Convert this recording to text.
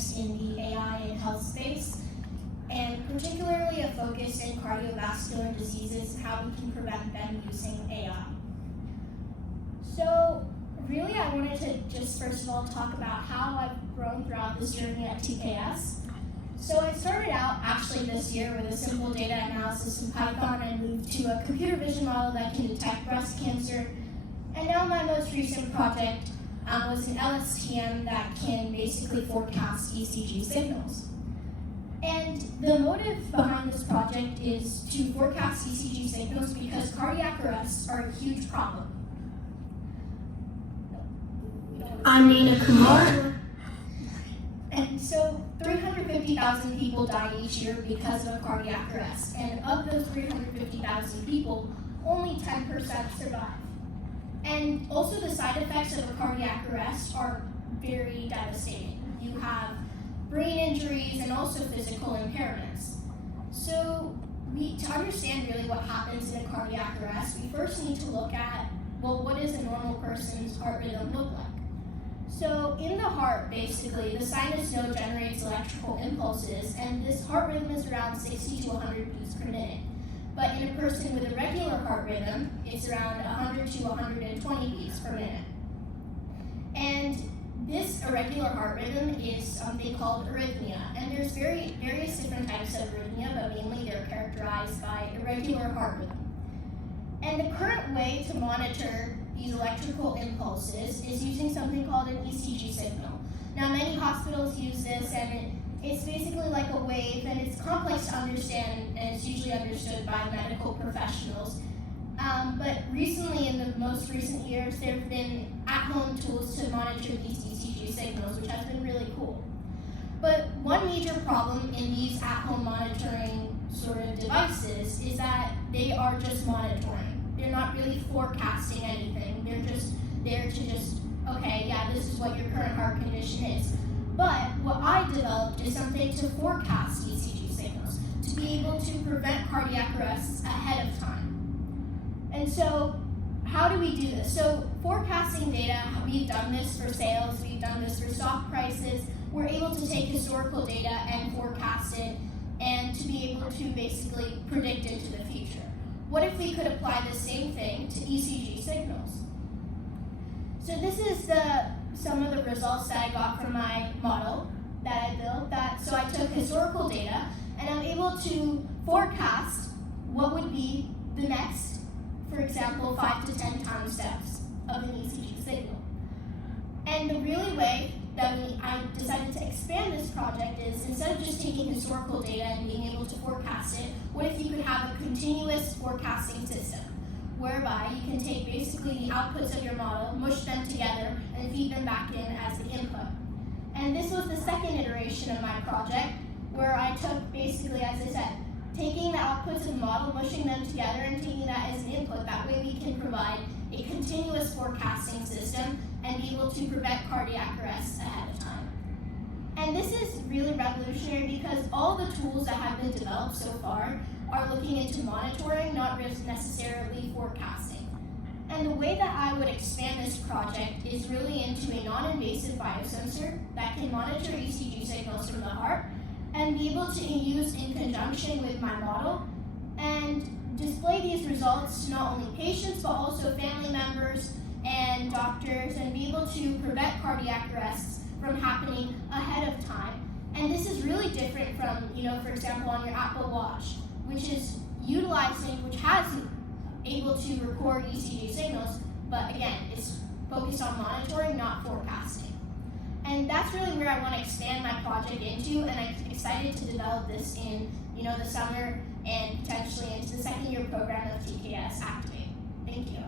projects in the AI and health space, and particularly a focus in cardiovascular diseases and how we can prevent them using AI. So really I wanted to just first of all talk about how I've grown throughout this journey at TKS. So I started out actually this year with a simple data analysis in Python and moved to a computer vision model that can detect breast cancer. And now my most recent project was an LSTM that can basically forecast ECG signals. And the motive behind this project is to forecast ECG signals because cardiac arrests are a huge problem. I'm Nina Kumar. And so 350,000 people die each year because of a cardiac arrest. And of those 350,000 people, only 10% survive. And also the side effects of a cardiac arrest are very devastating. You have brain injuries and also physical impairments. So to understand really what happens in a cardiac arrest, we first need to look at, well, what does a normal person's heart rhythm look like? So in the heart, basically, the sinus node generates electrical impulses, and this heart rhythm is around 60 to 100 beats per minute. But in a person with a regular heart rhythm, it's around 100 to 120 beats per minute. And this irregular heart rhythm is something called arrhythmia. And there's various different types of arrhythmia, but mainly they're characterized by irregular heart rhythm. And the current way to monitor these electrical impulses is using something called an ECG signal. Now many hospitals use this, and it's basically like a wave, and it's complex to understand, and it's usually understood by medical professionals. But recently, in the most recent years, there have been at-home tools to monitor these ECG signals, which has been really cool. But one major problem in these at-home monitoring sort of devices is that they are just monitoring. They're not really forecasting anything. They're just there to okay, yeah, this is what your current heart condition is. But what I developed is something to forecast ECG signals, to be able to prevent cardiac arrests ahead of time. And so, how do we do this? So, forecasting data, we've done this for sales, we've done this for stock prices. We're able to take historical data and forecast it, and to be able to basically predict into the future. What if we could apply the same thing to ECG signals? So this is some of the results that I got from my model that I built. So I took historical data, and I'm able to forecast what would be the next, for example, 5 to 10 time steps of an ECG signal. And the really way that I decided to expand this project is, instead of just taking historical data and being able to forecast it, what if you could have a continuous forecasting system, whereby you can take basically the outputs of your model, mush them together, and feed them back in as the input. And this was the second iteration of my project, where I took basically, as I said, taking the outputs of the model, mushing them together, and taking that as an input. That way we can provide a continuous forecasting system and be able to prevent cardiac arrests ahead of time. And this is really revolutionary because all the tools that have been developed so far are looking into monitoring, not necessarily forecasting. And the way that I would expand this project is really into a non-invasive biosensor that can monitor ECG signals from the heart and be able to use in conjunction with my model and display these results to not only patients but also family members and doctors, and be able to prevent cardiac arrests from happening ahead of time. And this is really different from, for example, on your Apple Watch, which has able to record ECG signals, but again, it's focused on monitoring, not forecasting. And that's really where I want to expand my project into, and I'm excited to develop this in, the summer and potentially into the second year program of TKS Activate. Thank you.